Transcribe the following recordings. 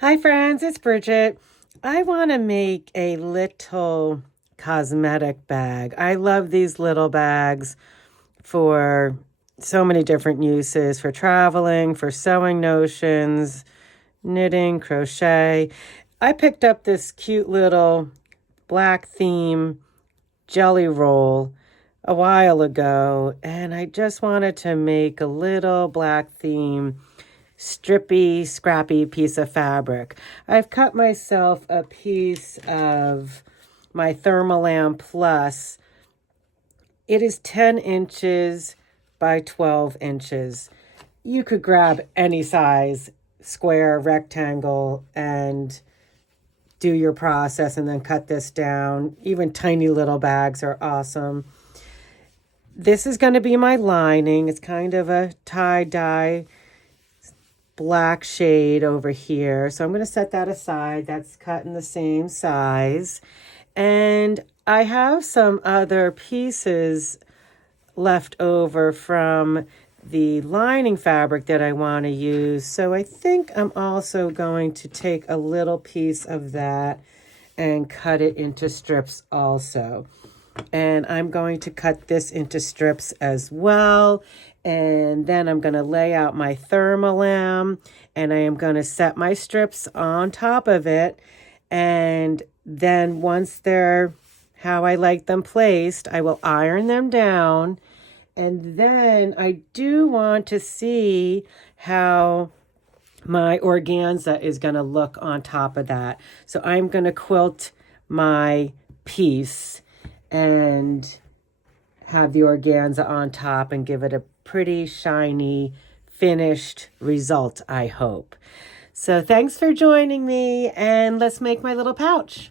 Hi friends, it's Bridget. I want to make a little cosmetic bag. I love these little bags for so many different uses, for traveling, for sewing notions, knitting, crochet. I picked up this cute little black theme jelly roll a while ago, and I just wanted to make a little black theme strippy, scrappy piece of fabric. I've cut myself a piece of my Thermolam Plus. It is 10 inches by 12 inches. You could grab any size, square, rectangle, and do your process and then cut this down. Even tiny little bags are awesome. This is going to be my lining. It's kind of a tie-dye black shade over here. So I'm going to set that aside. That's cut in the same size. And I have some other pieces left over from the lining fabric that I want to use. So I think I'm also going to take a little piece of that and cut it into strips also. And I'm going to cut this into strips as well. And then I'm going to lay out my Thermolam and I am going to set my strips on top of it. And then once they're how I like them placed, I will iron them down. And then I do want to see how my organza is going to look on top of that. So I'm going to quilt my piece and have the organza on top and give it a pretty shiny finished result, I hope. So thanks for joining me, and let's make my little pouch.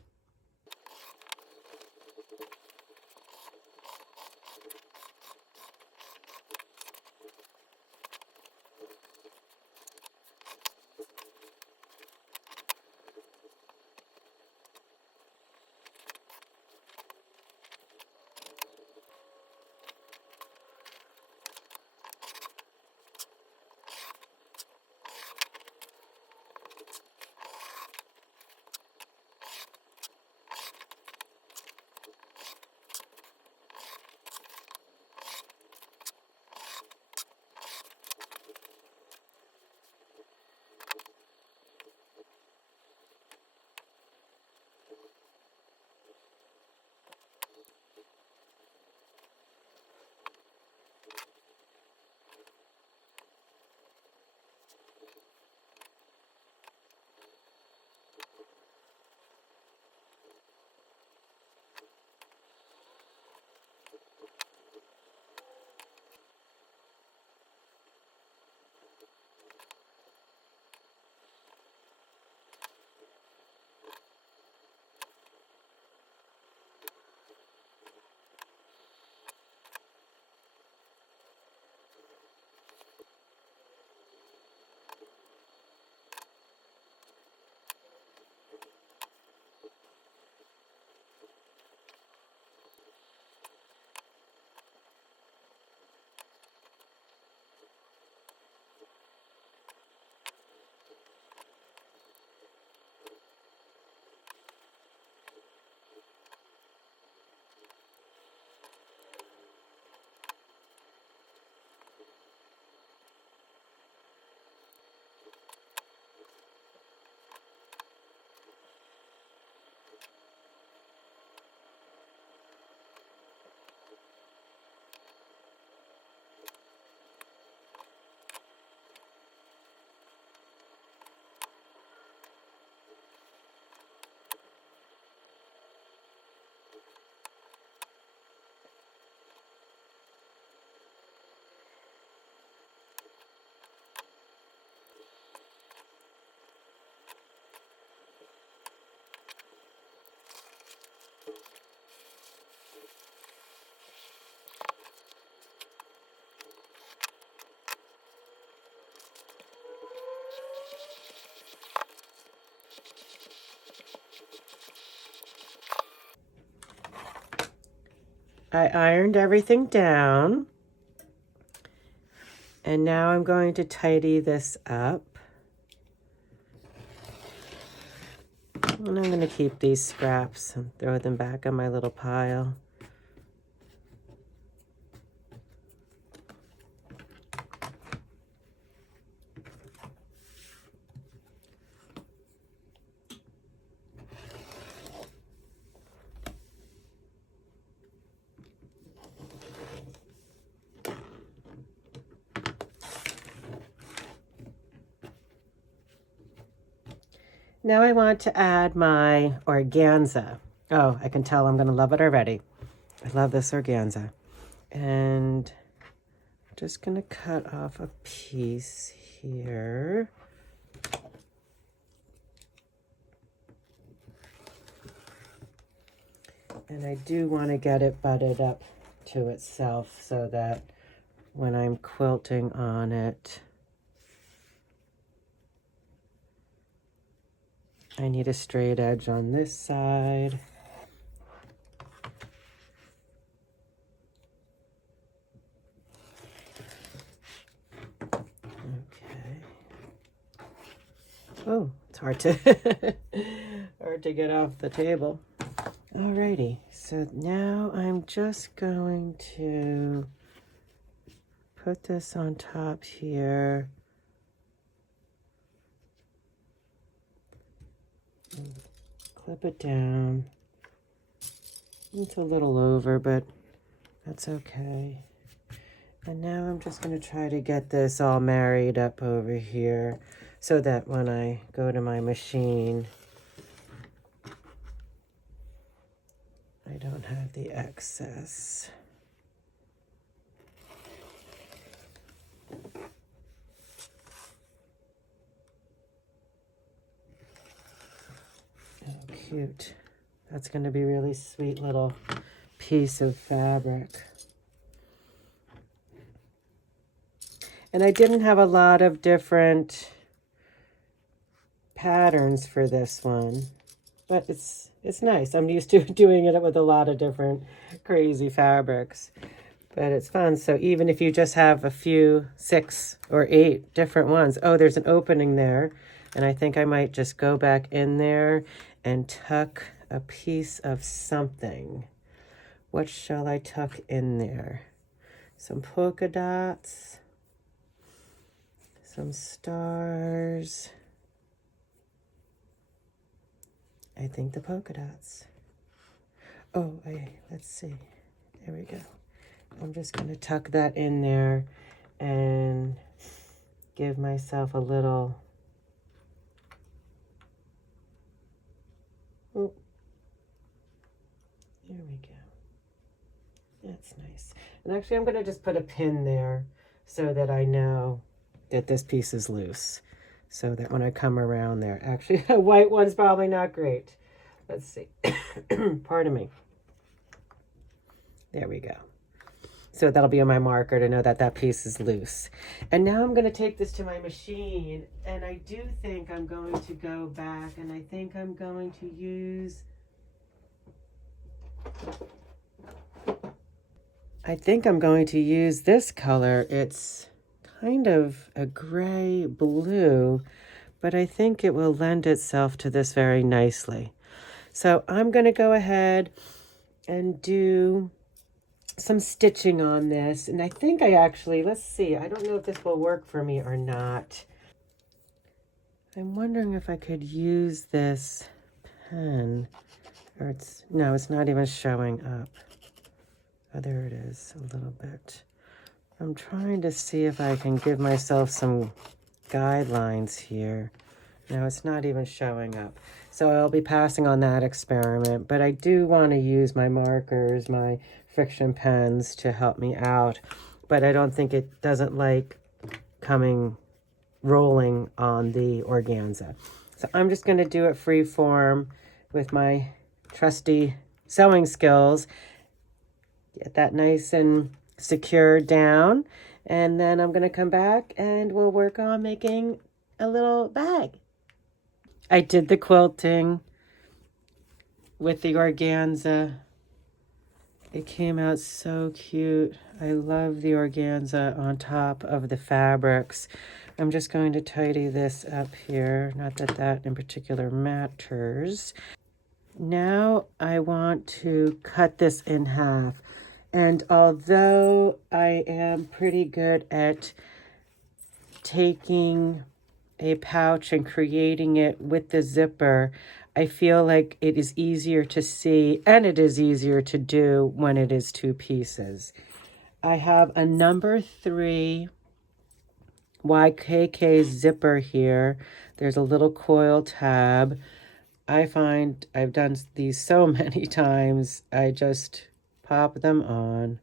I ironed everything down, and now I'm going to tidy this up. And I'm going to keep these scraps and throw them back on my little pile. Now I want to add my organza. Oh, I can tell I'm going to love it already. I love this organza. And I'm just going to cut off a piece here. And I do want to get it butted up to itself so that when I'm quilting on it, I need a straight edge on this side. Okay. Oh, it's hard to hard to get off the table. Alrighty, so now I'm just going to put this on top here. Clip it down. It's a little over, but that's okay. And now I'm just going to try to get this all married up over here so that when I go to my machine, I don't have the excess. Oh, cute. That's going to be a really sweet little piece of fabric. And I didn't have a lot of different patterns for this one, but it's nice. I'm used to doing it with a lot of different crazy fabrics, but it's fun. So even if you just have a few, 6 or 8 different ones. Oh, there's an opening there. And I think I might just go back in there and tuck a piece of something. What shall I tuck in there? Some polka dots, some stars. I think the polka dots. Oh, let's see. There we go. I'm just going to tuck that in there and give myself a little... Oh, there we go. That's nice. And actually, I'm going to just put a pin there so that I know that this piece is loose. So that when I come around there, actually, a white one's probably not great. Let's see. Pardon me. There we go. So that'll be on my marker to know that that piece is loose. And now I'm going to take this to my machine. And I do think I'm going to go back and I think I'm going to use... this color. It's kind of a gray blue, but I think it will lend itself to this very nicely. So I'm going to go ahead and do some stitching on this. And I think I actually, let's see, I don't know if this will work for me or not. I'm wondering if I could use this pen, or no, it's not even showing up. Oh, there it is, a little bit. I'm trying to see if I can give myself some guidelines here. No, it's not even showing up. So I'll be passing on that experiment, but I do want to use my markers, my friction pens to help me out, but I don't think it doesn't like rolling on the organza. So I'm just going to do it free form with my trusty sewing skills. Get that nice and secure down, and then I'm going to come back and we'll work on making a little bag. I did the quilting with the organza. It came out so cute. I love the organza on top of the fabrics. I'm just going to tidy this up here. Not that that in particular matters. Now I want to cut this in half. And although I am pretty good at taking a pouch and creating it with the zipper, I feel like it is easier to see and it is easier to do when it is two pieces. I have a number 3 YKK zipper here. There's a little coil tab. I find I've done these so many times. I just pop them on.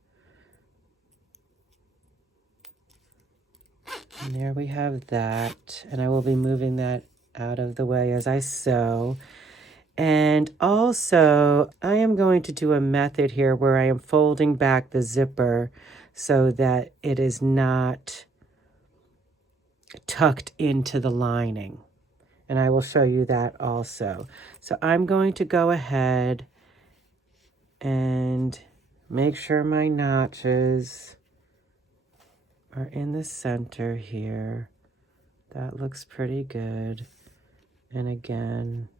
And there we have that. And I will be moving that out of the way as I sew. And also, I am going to do a method here where I am folding back the zipper so that it is not tucked into the lining. And I will show you that also. So I'm going to go ahead and make sure my notches are in the center here. That looks pretty good. And again,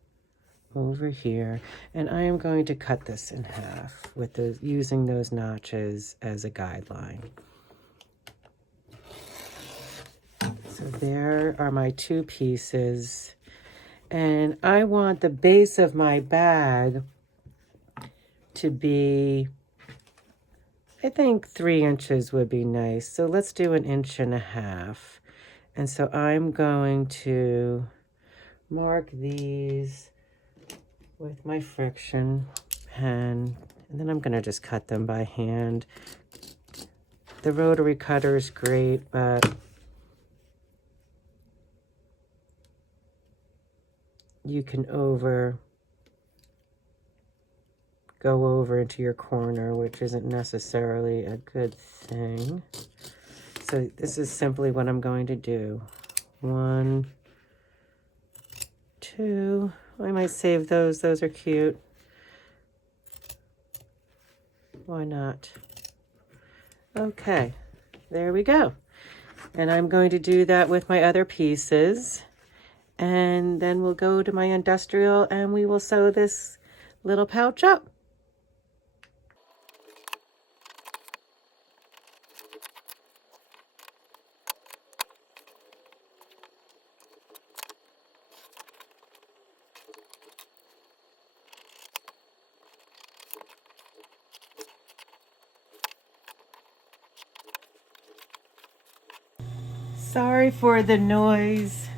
over here. And I am going to cut this in half with those, using those notches as a guideline. So there are my 2 pieces. And I want the base of my bag to be, I think 3 inches would be nice. So let's do 1.5 inches. And so I'm going to mark these with my friction pen. And then I'm going to just cut them by hand. The rotary cutter is great, but you can go over into your corner, which isn't necessarily a good thing. So this is simply what I'm going to do. 1, 2, I might save those. Those are cute. Why not? Okay, there we go. And I'm going to do that with my other pieces. And then we'll go to my industrial and we will sew this little pouch up. Sorry for the noise.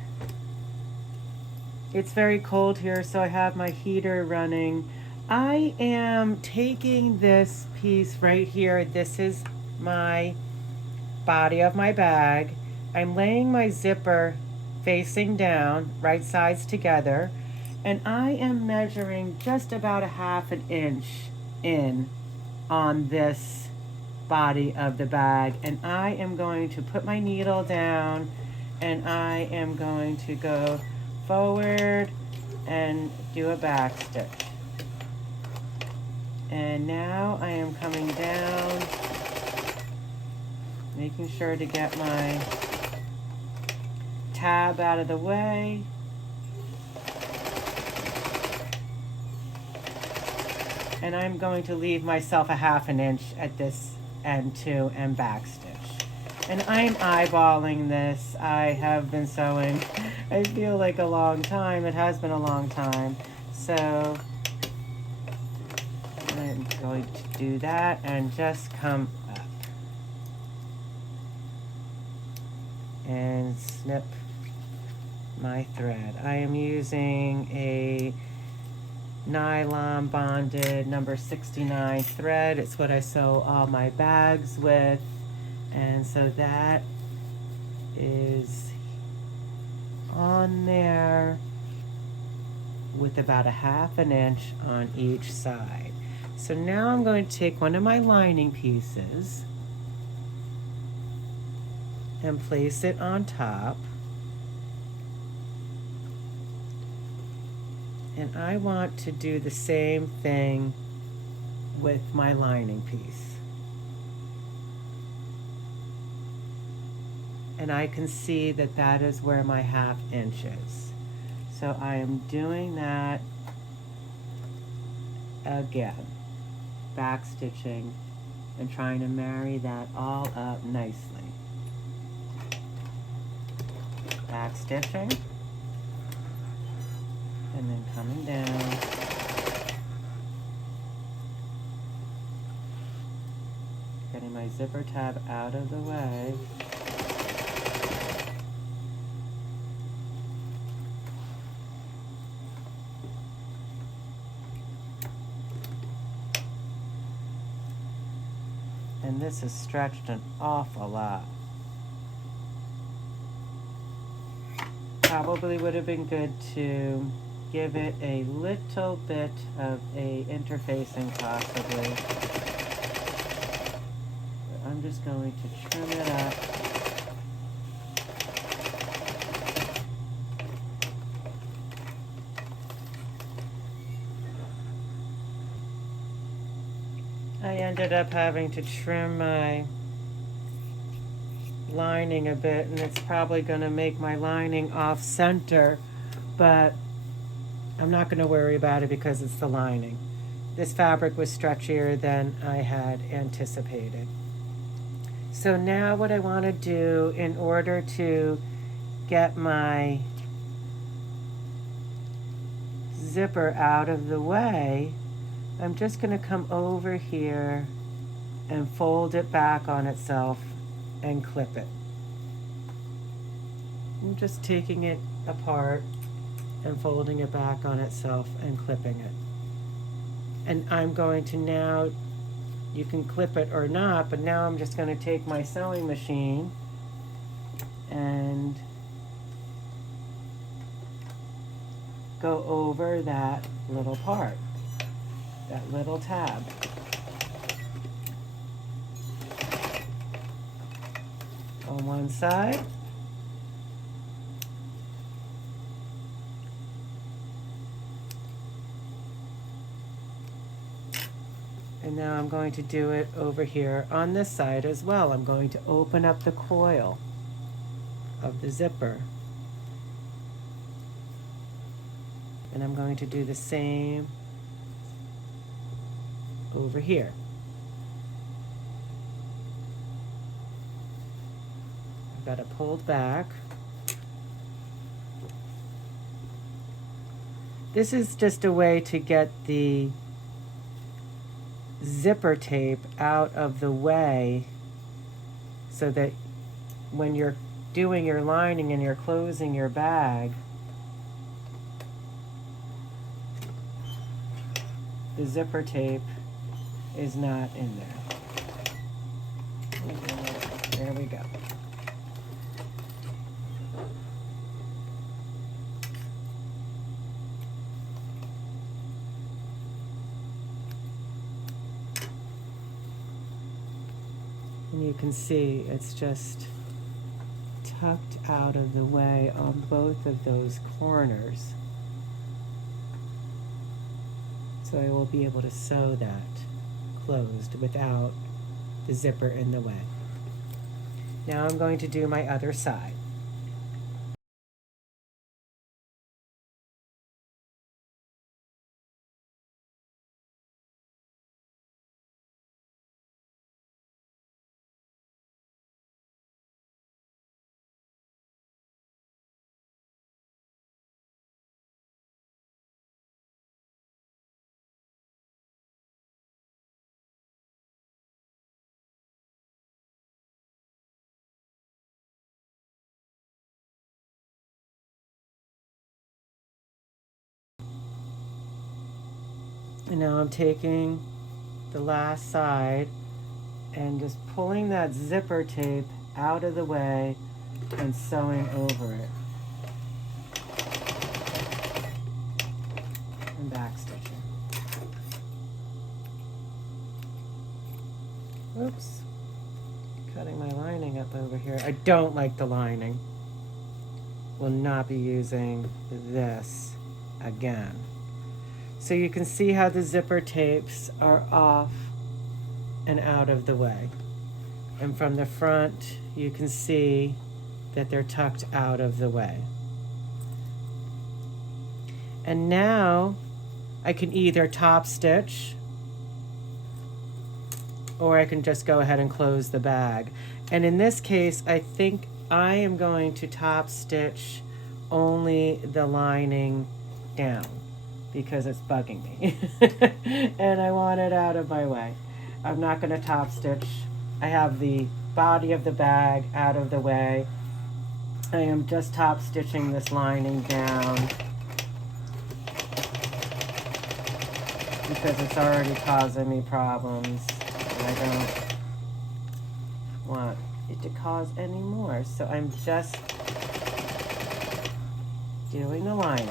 It's very cold here, so I have my heater running. I am taking this piece right here. This is my body of my bag. I'm laying my zipper facing down, right sides together, and I am measuring just about 1/2 inch in on this body of the bag, and I am going to put my needle down and I am going to go forward and do a back stitch. And now I am coming down, making sure to get my tab out of the way. And I'm going to leave myself 1/2 inch at this end too and back stitch. And I'm eyeballing this. I have been sewing, I feel like a long time. It has been a long time. So I'm going to do that and just come up and snip my thread. I am using a nylon bonded number 69 thread. It's what I sew all my bags with. And so that is on there with about 1/2 inch on each side. So now I'm going to take one of my lining pieces and place it on top. And I want to do the same thing with my lining piece. and I can see that that is where my 1/2 inch is. So I am doing that again, back stitching and trying to marry that all up nicely. Back stitching and then coming down. Getting my zipper tab out of the way. And this is stretched an awful lot. Probably would have been good to give it a little bit of a interfacing possibly. But I'm just going to trim it up. I ended up having to trim my lining a bit, and it's probably going to make my lining off center, but I'm not going to worry about it because it's the lining. This fabric was stretchier than I had anticipated. So now what I want to do in order to get my zipper out of the way, I'm just going to come over here and fold it back on itself and clip it. I'm just taking it apart and folding it back on itself and clipping it. And I'm going to now, you can clip it or not, but now I'm just going to take my sewing machine and go over that little part, that little tab. On one side. And now I'm going to do it over here on this side as well. I'm going to open up the coil of the zipper. And I'm going to do the same over here. I've got it pulled back. This is just a way to get the zipper tape out of the way so that when you're doing your lining and you're closing your bag, the zipper tape is not in there. There we go. And you can see it's just tucked out of the way on both of those corners. So I will be able to sew that closed without the zipper in the way. Now I'm going to do my other side. And now I'm taking the last side and just pulling that zipper tape out of the way and sewing over it. And back stitching. Oops. Cutting my lining up over here. I don't like the lining. Will not be using this again. So you can see how the zipper tapes are off and out of the way. And from the front, you can see that they're tucked out of the way. And now I can either top stitch, or I can just go ahead and close the bag. And in this case, I think I am going to top stitch only the lining down because it's bugging me. And I want it out of my way. I'm not going to top stitch. I have the body of the bag out of the way. I am just top stitching this lining down because it's already causing me problems. And I don't want it to cause any more. So I'm just doing the lining.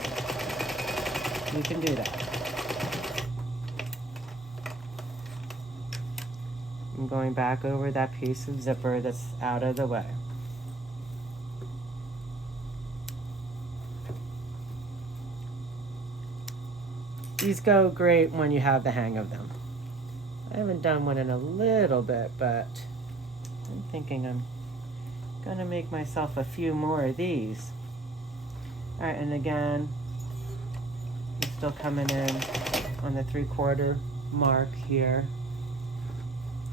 You can do that. I'm going back over that piece of zipper that's out of the way. These go great when you have the hang of them. I haven't done one in a little bit, but I'm thinking I'm gonna make myself a few more of these. All right, and again, I'm still coming in on the 3/4 mark here.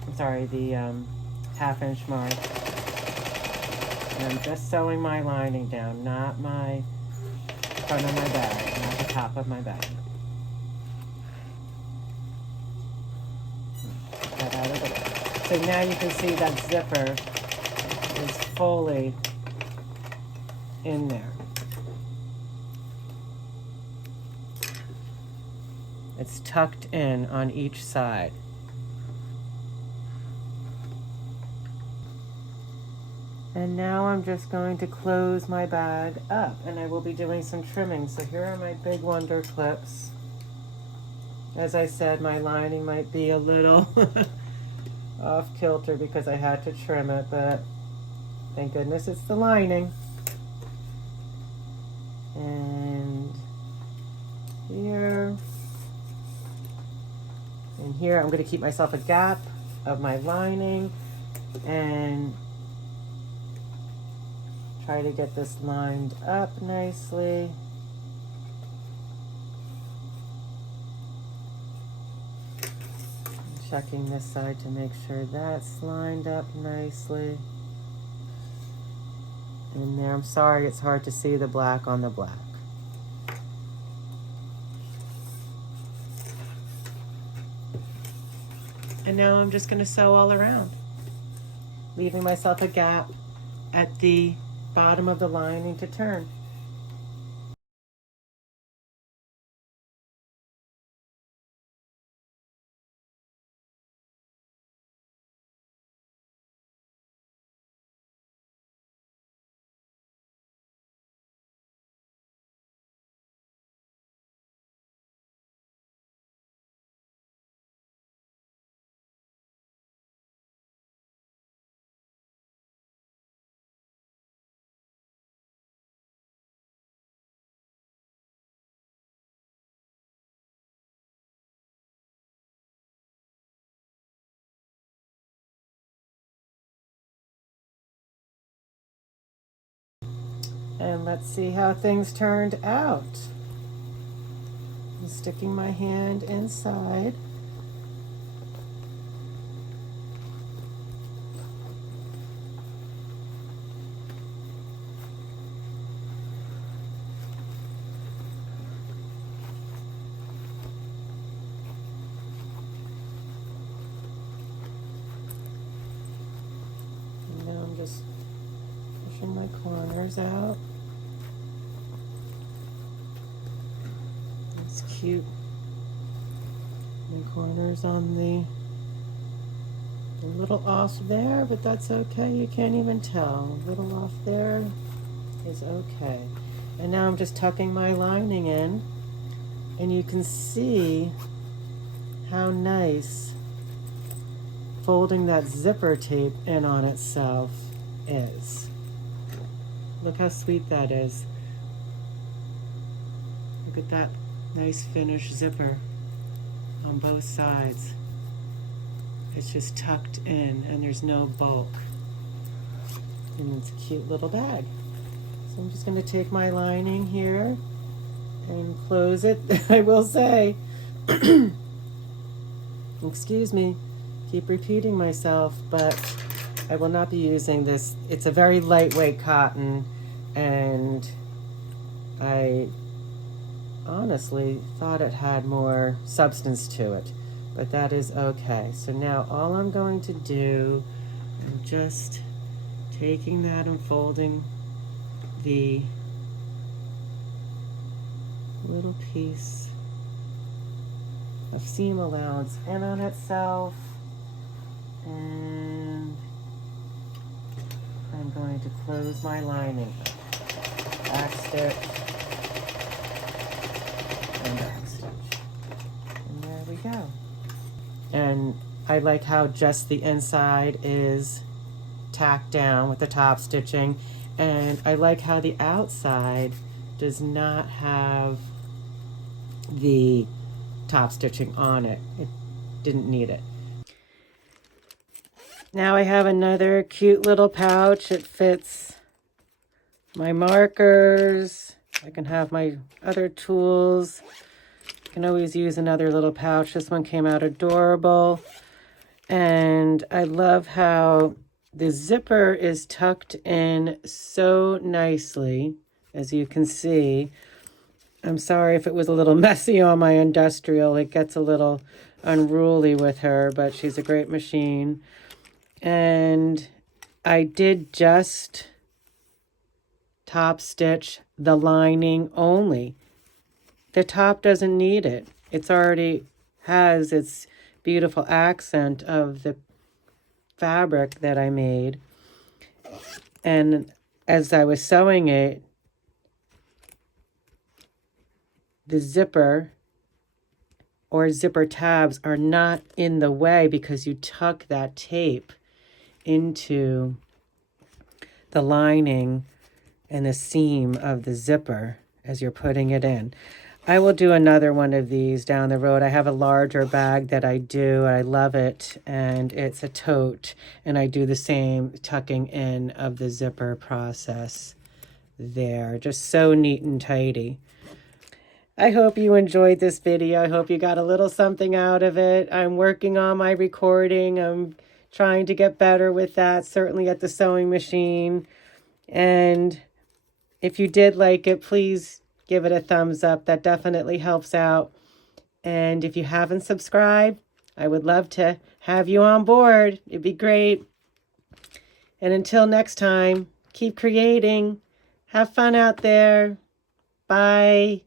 I'm sorry, the 1/2 inch mark. And I'm just sewing my lining down, not my front of my bag, not the top of my bag. That out of the way. So now you can see that zipper is fully in there. It's tucked in on each side. And now I'm just going to close my bag up, and I will be doing some trimming. So here are my big wonder clips. As I said, my lining might be a little off kilter because I had to trim it, but thank goodness it's the lining. And here. And here I'm going to keep myself a gap of my lining and try to get this lined up nicely. I'm checking this side to make sure that's lined up nicely. And there, I'm sorry it's hard to see the black on the black. And now I'm just going to sew all around, leaving myself a gap at the bottom of the lining to turn. And let's see how things turned out. I'm sticking my hand inside. And now I'm just pushing my corners out. It's cute. My corners on a little off there, but that's okay. You can't even tell. A little off there is okay. And now I'm just tucking my lining in, and you can see how nice folding that zipper tape in on itself is. Look how sweet that is. Look at that nice finish zipper on both sides. It's just tucked in and there's no bulk. And it's a cute little bag. So I'm just going to take my lining here and close it. I will say, excuse me, keep repeating myself, but I will not be using this. It's a very lightweight cotton, and I honestly thought it had more substance to it, but that is okay. So now all I'm going to do, I'm just taking that and folding the little piece of seam allowance in on itself, and I'm going to close my lining, back stitch, and back stitch, and there we go. And I like how just the inside is tacked down with the top stitching, and I like how the outside does not have the top stitching on it. It didn't need it. Now I have another cute little pouch. It fits my markers. I can have my other tools. I can always use another little pouch. This one came out adorable. And I love how the zipper is tucked in so nicely, as you can see. I'm sorry if it was a little messy on my industrial. It gets a little unruly with her, but she's a great machine. And I did just top stitch the lining only. The top doesn't need it. It's already has its beautiful accent of the fabric that I made. And as I was sewing it, the zipper or zipper tabs are not in the way because you tuck that tape into the lining and the seam of the zipper as you're putting it in. I will do another one of these down the road. I have a larger bag that I do. I love it, and it's a tote, and I do the same tucking in of the zipper process there. Just so neat and tidy. I hope you enjoyed this video. I hope you got a little something out of it. I'm working on my recording. I'm trying to get better with that, certainly at the sewing machine. And if you did like it, please give it a thumbs up. That definitely helps out. And if you haven't subscribed, I would love to have you on board. It'd be great. And until next time, keep creating. Have fun out there. Bye.